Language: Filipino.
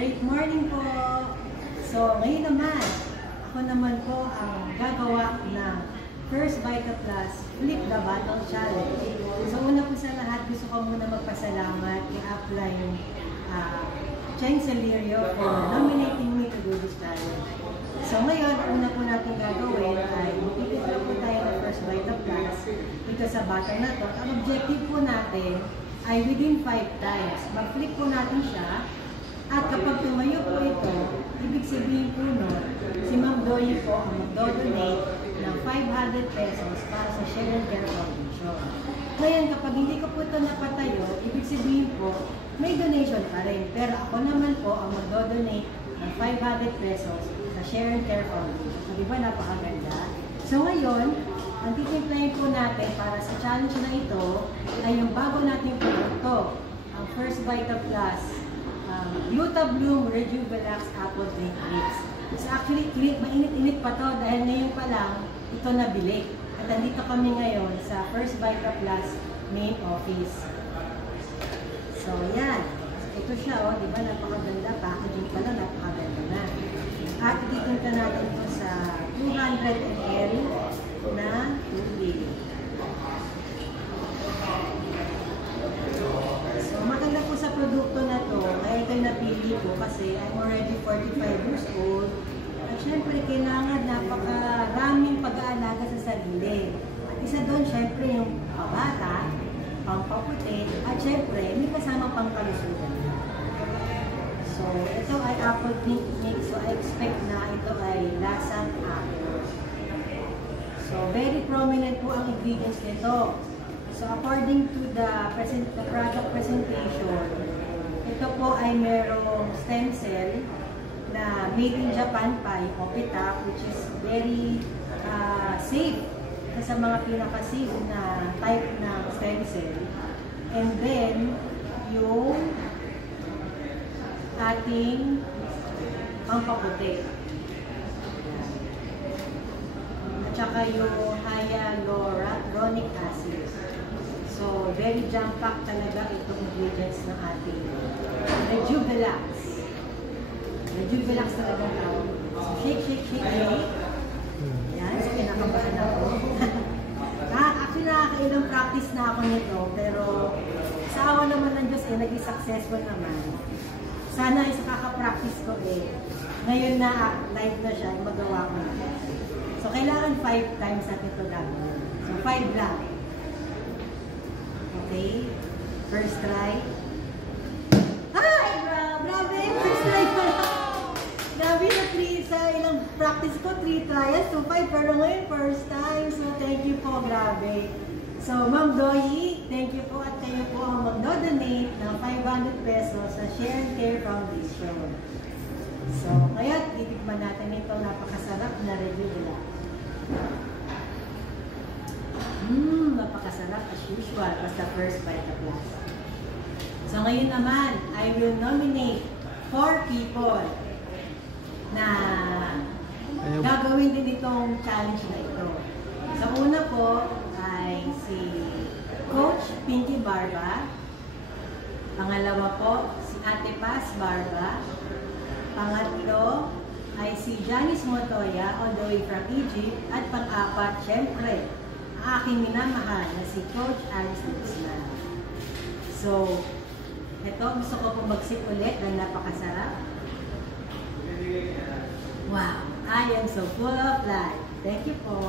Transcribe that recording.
Great morning po! So, ngayon naman, ako naman po ang gagawa ng First Vita Plus Flip the Bottle Challenge. So, una po sa lahat, gusto ko muna magpasalamat kay Upline Cheng Celerio for nominating me to do this challenge. So, ngayon, una po natin gagawin ay magpipitlo po tayo ng First Vita Plus dito sa bottle na to. Ang objective po natin ay within 5 times. Mag-flip po natin siya. At kapag tumayo po ito, ibig sabihin po nun, si Ma'am Doyi po ang mag-donate ng 500 pesos para sa Share and Care Foundation. Ngayon, kapag hindi ko po ito napatayo, ibig sabihin po, may donation pa rin. Pero ako naman po ang mag-donate ng 500 pesos sa Share and Care Foundation. So, di ba napakaganda? So, ngayon, ang titimplahin po natin para sa challenge na ito ay yung bago nating produkto, ang First Vita Plus Gluta-Bloom Rejuvelax Apple Drink Mix. So actually, mainit-init pa to dahil ngayon pa lang ito nabili. At nandito kami ngayon sa First Vita Plus main office. So yan. Ito siya, oh, di ba? Napakaganda. Packaging pa lang, napakaganda na. At ititinta natin ito sa 200 ml na tubig. So maganda po sa produkto na to. Kaya ito yung napili ko kasi I'm already 45 years old. At syempre, kailangan napakaraming pag-aalaga sa sarili. At isa doon, syempre, yung pabata, pampaputi, at syempre, may kasama pang kalusugan. So, ito ay apple drink mix. So, I expect na ito ay lasang apple. So, very prominent po ang ingredients nito. So, according to the product presentation, ito po ay merong stem cell na made in Japan pa, yung Opitap, which is very safe sa mga pinaka-safe na type ng stem cell. And then, yung ating pampaputi. At saka yung hyaluronic acid. So, very jam-packed talaga itong ingredients ng ating Rejuvelax. Rejuvelax talaga tawag. So, shake, shake, shake, shake. Yan, so kinakabahan ako. Actually, nakakailang practice na ako nito, pero sa awa naman ng Diyos, naging successful naman. Sana isa kaka-practice ko ngayon na live na siya, magawa ko na. So, kailangan 5 times natin ito gagawin. So, 5 lang. Okay, first try. Ay, grabe! First try ko lang. Grabe na 3 sa ilang practice ko, 3 trials to 5, pero ngayon first time. So, thank you po, grabe. So, Ma'am Doyi, thank you po at kayo po ang mag-donate ng 500 pesos sa Share and Care Foundation. So, kaya titikman natin ito, napakasarap na review. Napakasarap as usual, basta First Vita Plus. So ngayon naman, I will nominate 4 people na gagawin din itong challenge na ito. So una po ay si Coach Pinky Barba. Pangalawa po, si Ate Paz Barba. Pangatlo ay si Janice Motoya all the way from Egypt. At pang-apat, syempre, aking minamahal na si Coach Alice Guzman. So, ito, gusto ko pong magsip ulit dahil napakasarap. Wow! I am so full of life. Thank you po.